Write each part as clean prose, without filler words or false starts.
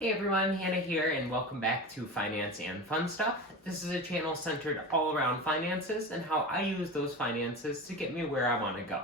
Hey everyone, Hannah here, and welcome back to Finance and Fun Stuff. This is a channel centered all around finances and how I use those finances to get me where I want to go.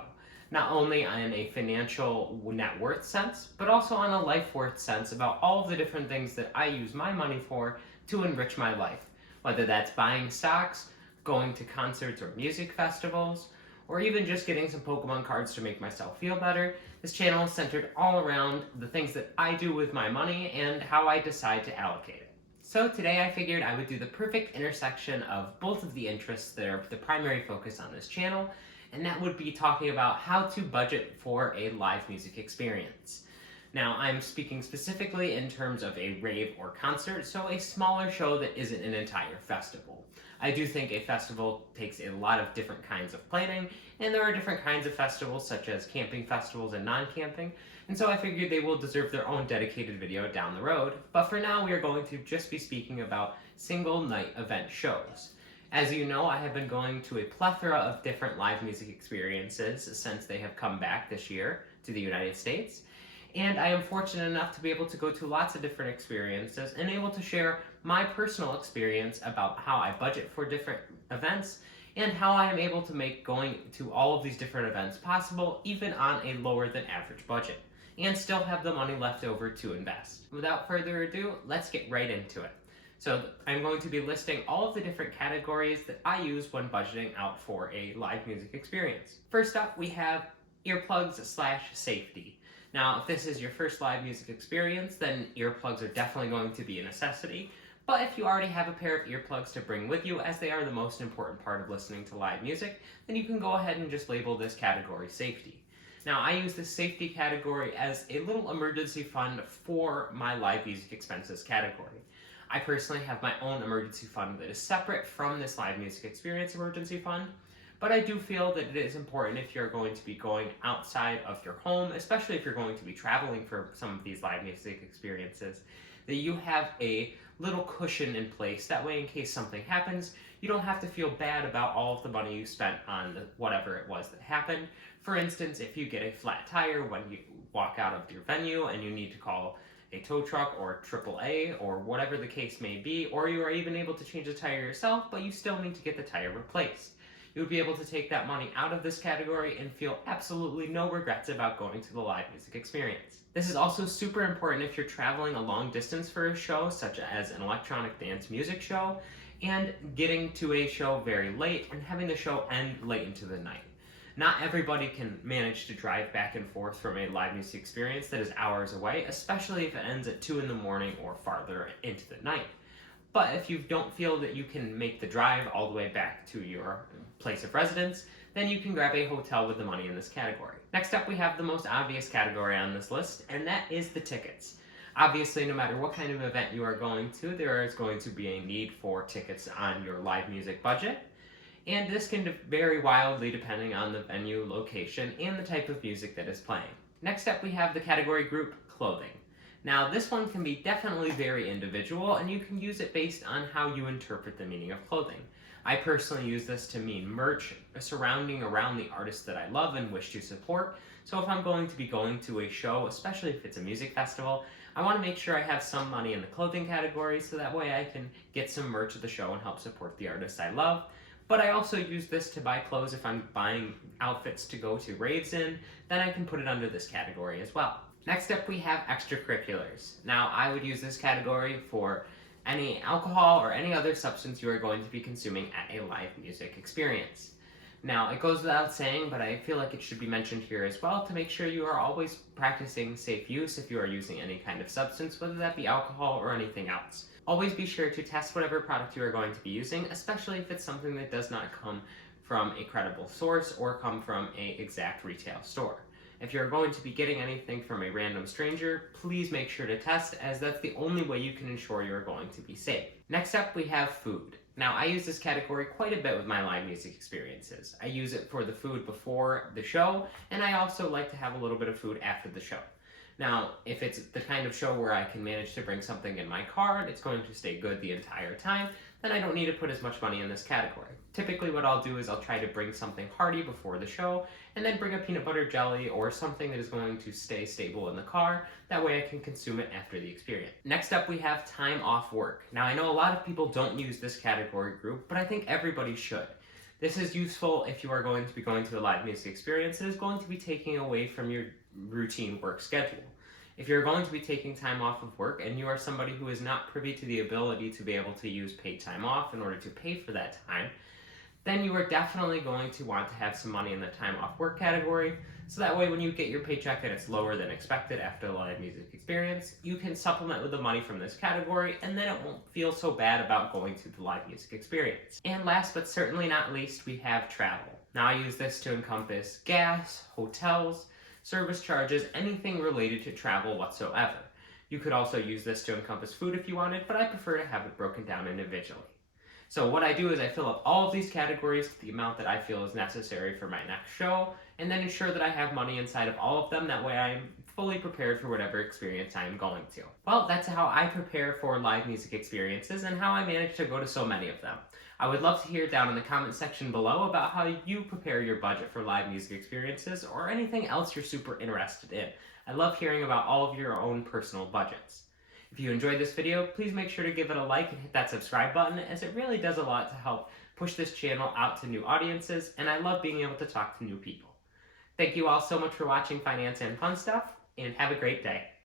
Not only on a financial net worth sense, but also on a life worth sense about all of the different things that I use my money for to enrich my life. Whether that's buying stocks, going to concerts or music festivals, or even just getting some Pokemon cards to make myself feel better. This channel is centered all around the things that I do with my money and how I decide to allocate it. So today I figured I would do the perfect intersection of both of the interests that are the primary focus on this channel, and that would be talking about how to budget for a live music experience. Now, I'm speaking specifically in terms of a rave or concert, so a smaller show that isn't an entire festival. I do think a festival takes a lot of different kinds of planning, and there are different kinds of festivals, such as camping festivals and non-camping, and so I figured they will deserve their own dedicated video down the road. But for now, we are going to just be speaking about single night event shows. As you know, I have been going to a plethora of different live music experiences since they have come back this year to the United States. And I am fortunate enough to be able to go to lots of different experiences and able to share my personal experience about how I budget for different events and how I am able to make going to all of these different events possible even on a lower than average budget and still have the money left over to invest. Without further ado, let's get right into it. So I'm going to be listing all of the different categories that I use when budgeting out for a live music experience. First up, we have earplugs/safety. Now, if this is your first live music experience, then earplugs are definitely going to be a necessity. But if you already have a pair of earplugs to bring with you, as they are the most important part of listening to live music, then you can go ahead and just label this category safety. Now, I use this safety category as a little emergency fund for my live music expenses category. I personally have my own emergency fund that is separate from this live music experience emergency fund. But I do feel that it is important if you're going to be going outside of your home, especially if you're going to be traveling for some of these live music experiences, that you have a little cushion in place. That way, in case something happens, you don't have to feel bad about all of the money you spent on whatever it was that happened. For instance, if you get a flat tire when you walk out of your venue and you need to call a tow truck or AAA or whatever the case may be, or you are even able to change the tire yourself, but you still need to get the tire replaced. You would be able to take that money out of this category and feel absolutely no regrets about going to the live music experience. This is also super important if you're traveling a long distance for a show, such as an electronic dance music show, and getting to a show very late and having the show end late into the night. Not everybody can manage to drive back and forth from a live music experience that is hours away, especially if it ends at 2 in the morning or farther into the night. But if you don't feel that you can make the drive all the way back to your place of residence, then you can grab a hotel with the money in this category. Next up, we have the most obvious category on this list, and that is the tickets. Obviously, no matter what kind of event you are going to, there is going to be a need for tickets on your live music budget. And this can vary wildly depending on the venue, location, and the type of music that is playing. Next up, we have the category group clothing. Now, this one can be definitely very individual, and you can use it based on how you interpret the meaning of clothing. I personally use this to mean merch surrounding around the artists that I love and wish to support. So if I'm going to be going to a show, especially if it's a music festival, I want to make sure I have some money in the clothing category so that way I can get some merch at the show and help support the artists I love. But I also use this to buy clothes if I'm buying outfits to go to raves in, then I can put it under this category as well. Next up, we have extracurriculars. Now, I would use this category for any alcohol or any other substance you are going to be consuming at a live music experience. Now, it goes without saying, but I feel like it should be mentioned here as well to make sure you are always practicing safe use if you are using any kind of substance, whether that be alcohol or anything else. Always be sure to test whatever product you are going to be using, especially if it's something that does not come from a credible source or come from an exact retail store. If you're going to be getting anything from a random stranger, please make sure to test, as that's the only way you can ensure you're going to be safe. Next up, we have food. Now, I use this category quite a bit with my live music experiences. I use it for the food before the show, and I also like to have a little bit of food after the show. Now, if it's the kind of show where I can manage to bring something in my car and it's going to stay good the entire time, then I don't need to put as much money in this category. Typically what I'll do is I'll try to bring something hearty before the show, and then bring a peanut butter jelly or something that is going to stay stable in the car. That way I can consume it after the experience. Next up we have time off work. Now I know a lot of people don't use this category group, but I think everybody should. This is useful if you are going to be going to a live music experience that is going to be taking away from your routine work schedule. If you're going to be taking time off of work and you are somebody who is not privy to the ability to be able to use paid time off in order to pay for that time, then you are definitely going to want to have some money in the time off work category, so that way when you get your paycheck and it's lower than expected after a live music experience, you can supplement with the money from this category, and then it won't feel so bad about going to the live music experience. And last but certainly not least, we have travel. Now I use this to encompass gas, hotels, service charges, anything related to travel whatsoever. You could also use this to encompass food if you wanted, but I prefer to have it broken down individually. So what I do is I fill up all of these categories to the amount that I feel is necessary for my next show, and then ensure that I have money inside of all of them. That way I'm fully prepared for whatever experience I am going to. Well, that's how I prepare for live music experiences and how I manage to go to so many of them. I would love to hear down in the comment section below about how you prepare your budget for live music experiences or anything else you're super interested in. I love hearing about all of your own personal budgets. If you enjoyed this video, please make sure to give it a like and hit that subscribe button, as it really does a lot to help push this channel out to new audiences, and I love being able to talk to new people. Thank you all so much for watching Finance and Fun Stuff, and have a great day.